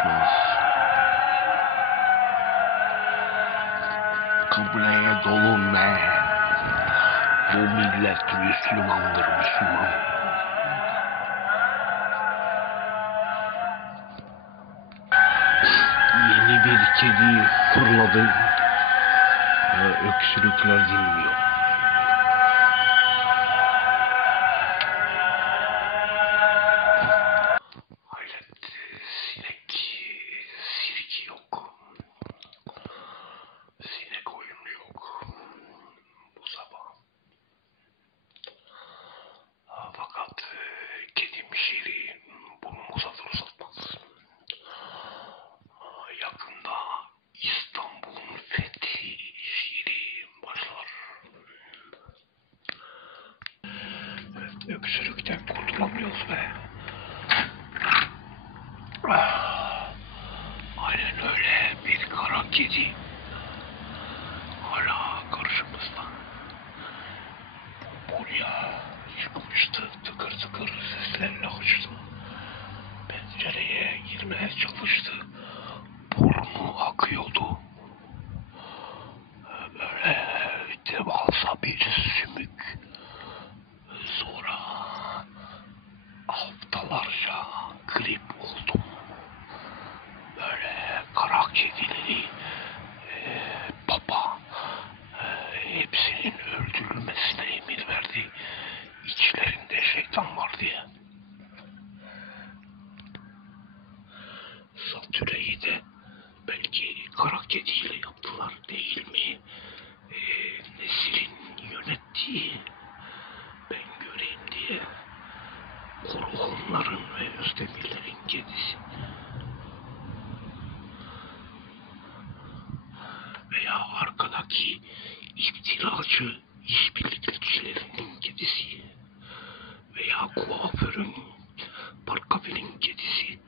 düşmeniz. Kıbleye dolun be. Bu millet Müslümandır, Müslüman. Yeni bir kedi fırladı ve öksürükler dinmiyor. Hayret, sinek, sirki yok. Sinek oyunu yok bu sabah. Fakat kedim Şirin burnumuza fırsatmaz. Yakında İstanbul'un fethi şiiri başlar. Evet, öksürükten kurtulamıyoruz be. Aynen öyle, bir kara kedi hala karşımızda. Buraya çıkmıştı, tıkır tıkır seslerle açtı. Pencereye girmeye çalıştı. Burnu akıyordu. Böyle devasa bir sümük. Sonra haftalarca grip oldum. Böyle kara kedili baba hepsinin öldürülmesine emir verdi. İçlerinde şeytan var diye. Satüre'yi de belki kara kediyle yaptılar değil mi? Nesrin yönettiği, ben göreyim diye Korkunların ve Özdemirlerin kedisi. Veya arkadaki iftiracı işbirlikçilerinin kedisi. Veya kuaförün, parkafinin kedisi.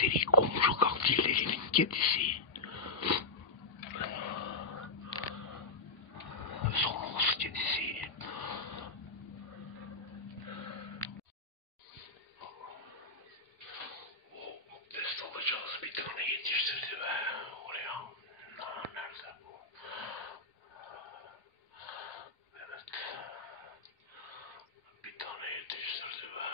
Seri komşu katillerinin kedisi. Soros kedisi. Test alacağız, bir tane yetiştirdi be oraya. Nerede bu? Evet. Bir tane yetiştirdi be.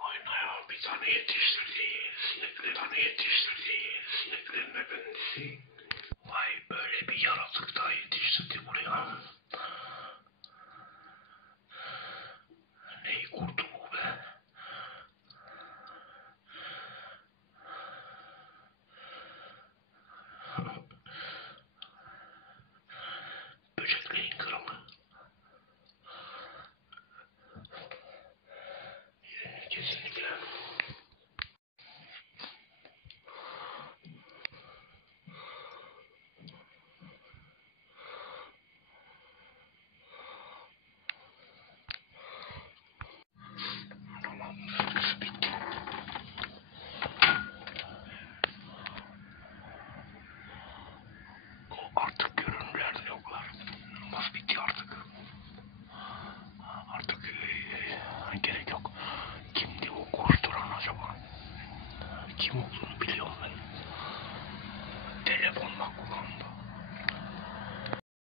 Aynen ya, bir tane yetiştirdi. Sineklerini yetiştirdi. Sineklerin efendisi. Vay, böyle bir yaratık daha yetiştirdi buraya. Neyi kurdu bu be? Böceklerin kralı. Kesinlikle. Tamam, bitti. Artık görünürlerde yoklar. Namaz bitti artık. Artık gerek yok. Kimdi o koşturan acaba? Kim oldu?